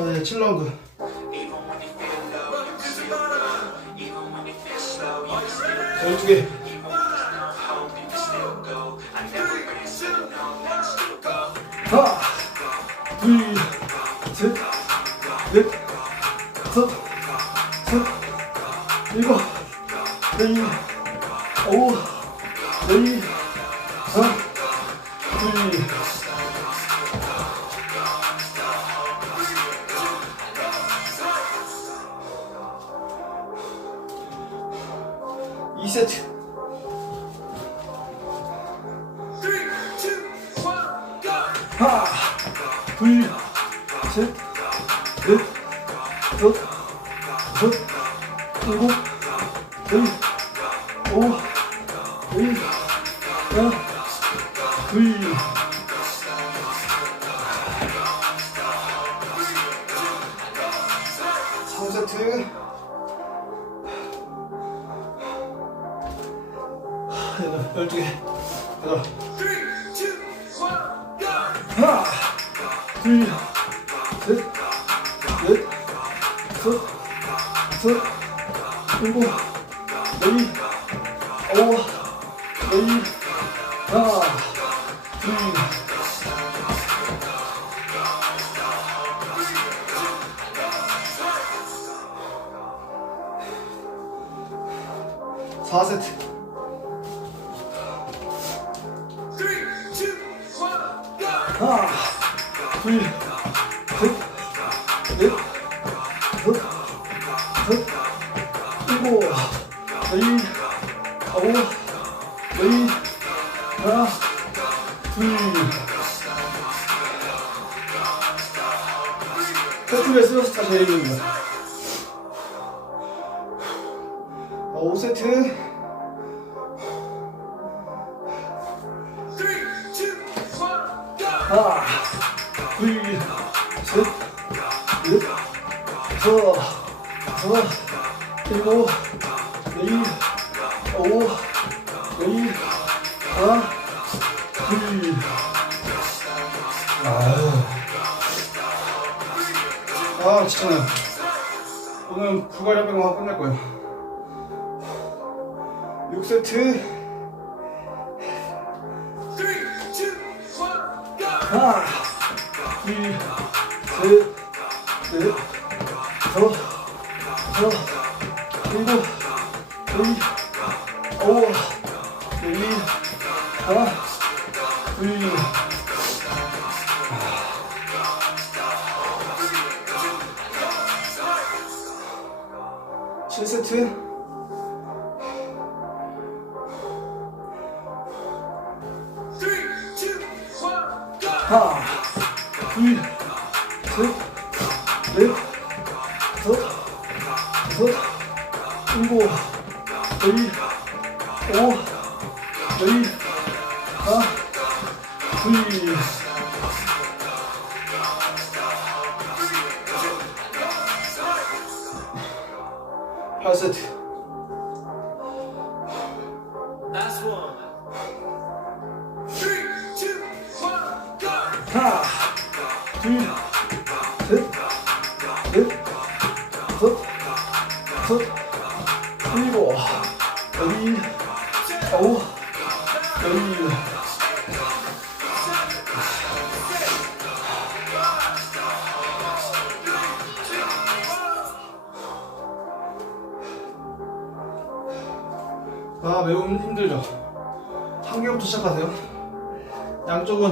네, 7라운드. 열두 개. 하나, 둘, 셋, 넷, 다섯, 셋, 일곱, 여덟, 아홉, 열, 하 2세트. 하나, 둘, 셋, 넷, 여섯, 여섯, 일곱, 여덟, 아홉, 열, 하나, 둘, 삼세트. 열두 개. 하나, 하나, 둘, 셋, 넷, 다섯, 다섯, 일곱, 여덟, 아홉, 열, 하나, 둘. 사세트 하나, 둘, 셋, 넷, 다섯, 다섯, 일곱, 여덟, 아홉, 열, 하나, 둘. 세트 매스 다시 내립니다. 아, 5세트. 둘, 셋, 넷, 다섯, 다섯, 일곱, 열, 아홉, 열, 하나, 둘. 아유. 아, 귀찮아요. 오늘 하고 끝날 거예요. 6세트. 하나, 둘, 셋, 넷, 다섯, 다섯, 일곱, 여덟, 아홉, 열, 하나, 둘. 칠 세트. 하나, 둘, 셋, 넷, 다섯, 다섯, 일곱, 열, 아홉, 열, 하나, 둘. 팔 세트. 섯, 일곱, 여덟, 아홉, 열. 아 매우 힘들죠. 한 개부터 시작하세요. 양쪽은